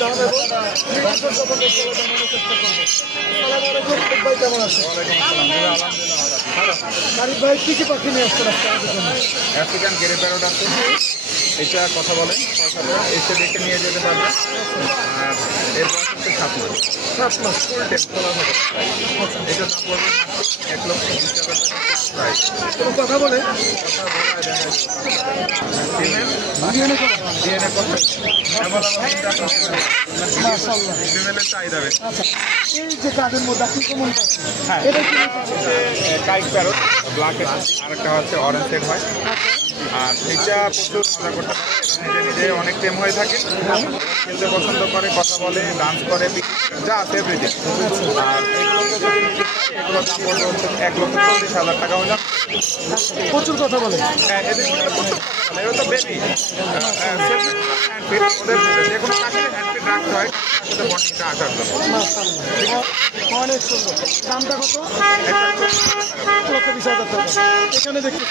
দাম এবং চেষ্টা করবো। আসসালামু আলাইকুম, ভাই কেমন আছেন? আরিফ ভাই কি কি পাখি নিয়ে আসছেন আজকে আমাদের জন্য? আফ্রিকান গেরে প্যারট আছে, এটা কথা বলে, এসে দেখে নিয়ে যেতে পারবে। আর এর বয়স হচ্ছে 7 মাস, 7 মাস। ফুল টেপ খোলা হবে। এটার দাম পড়বে 1,20,000 টাকা প্রাইস। কোনো কথা বলে কথা বলায় দেখা যাবে ফিমেল ডিএনএ করা? ডিএনএ কথা এমন মাশাআল্লাহ। ফিমেলের চাহিদা বেশি। আচ্ছা, এই যে কাজের মধ্যে আপনি কেমন পাচ্ছেন? হ্যাঁ, এটা কি কাইট প্যারট ব্ল্যাক, আরেকটা হচ্ছে অরেঞ্জ সেট হয়। আর এটা প্রচুর মজা করতে পারে, এরা নিজে নিজে অনেক টেম হয়ে থাকে, খেলতে পছন্দ করে, কথা বলে, ডান্স করে, যা আছে এভরিথিং। আর এগুলোকে যদি নিতে চাই, এগুলোর দাম পড়বে হচ্ছে 1,40,000 টাকা হলে। প্রচুর কথা বলে? এদের মধ্যে প্রচুর কথা বলে, এরা তো বেবি হ্যান্ডফিট, ওদের যে কোনো পাখির হ্যান্ডফিট রাখতে হয় তার সাথে বন্ডিংটা আসার জন্য। মাশাআল্লাহ, অনেক সুন্দর। দামটা কত? 1,20,000 টাকা। এখানে দেখতে